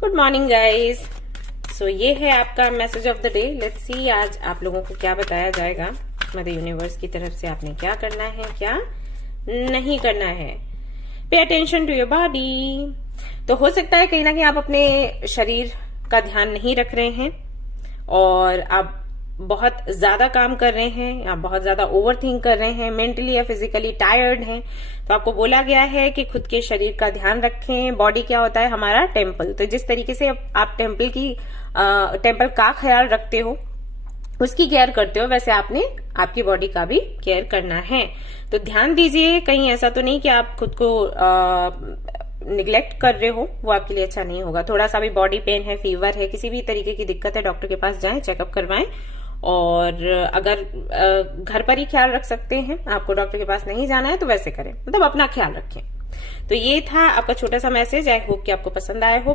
Good morning guys. सो ये है आपका message of the day. Let's see आज आप लोगों को क्या बताया जाएगा मदर यूनिवर्स की तरफ से। आपने क्या करना है, क्या नहीं करना है। Pay attention to your body. तो हो सकता है कहीं ना कहीं आप अपने शरीर का ध्यान नहीं रख रहे हैं और आप बहुत ज्यादा काम कर रहे हैं या बहुत ज्यादा ओवर थिंक कर रहे हैं, मेंटली या फिजिकली टायर्ड हैं। तो आपको बोला गया है कि खुद के शरीर का ध्यान रखें। बॉडी क्या होता है? हमारा टेम्पल। तो जिस तरीके से आप टेम्पल का ख्याल रखते हो, उसकी केयर करते हो, वैसे आपने आपकी बॉडी का भी केयर करना है। तो ध्यान दीजिए, कहीं ऐसा तो नहीं कि आप खुद को निग्लेक्ट कर रहे हो, वो आपके लिए अच्छा नहीं होगा। थोड़ा सा भी बॉडी पेन है, फीवर है, किसी भी तरीके की दिक्कत है, डॉक्टर के पास जाएं, चेकअप करवाएं। और अगर घर पर ही ख्याल रख सकते हैं, आपको डॉक्टर के पास नहीं जाना है, तो वैसे करें, मतलब अपना ख्याल रखें। तो ये था आपका छोटा सा मैसेज। आई होप कि आपको पसंद आया हो।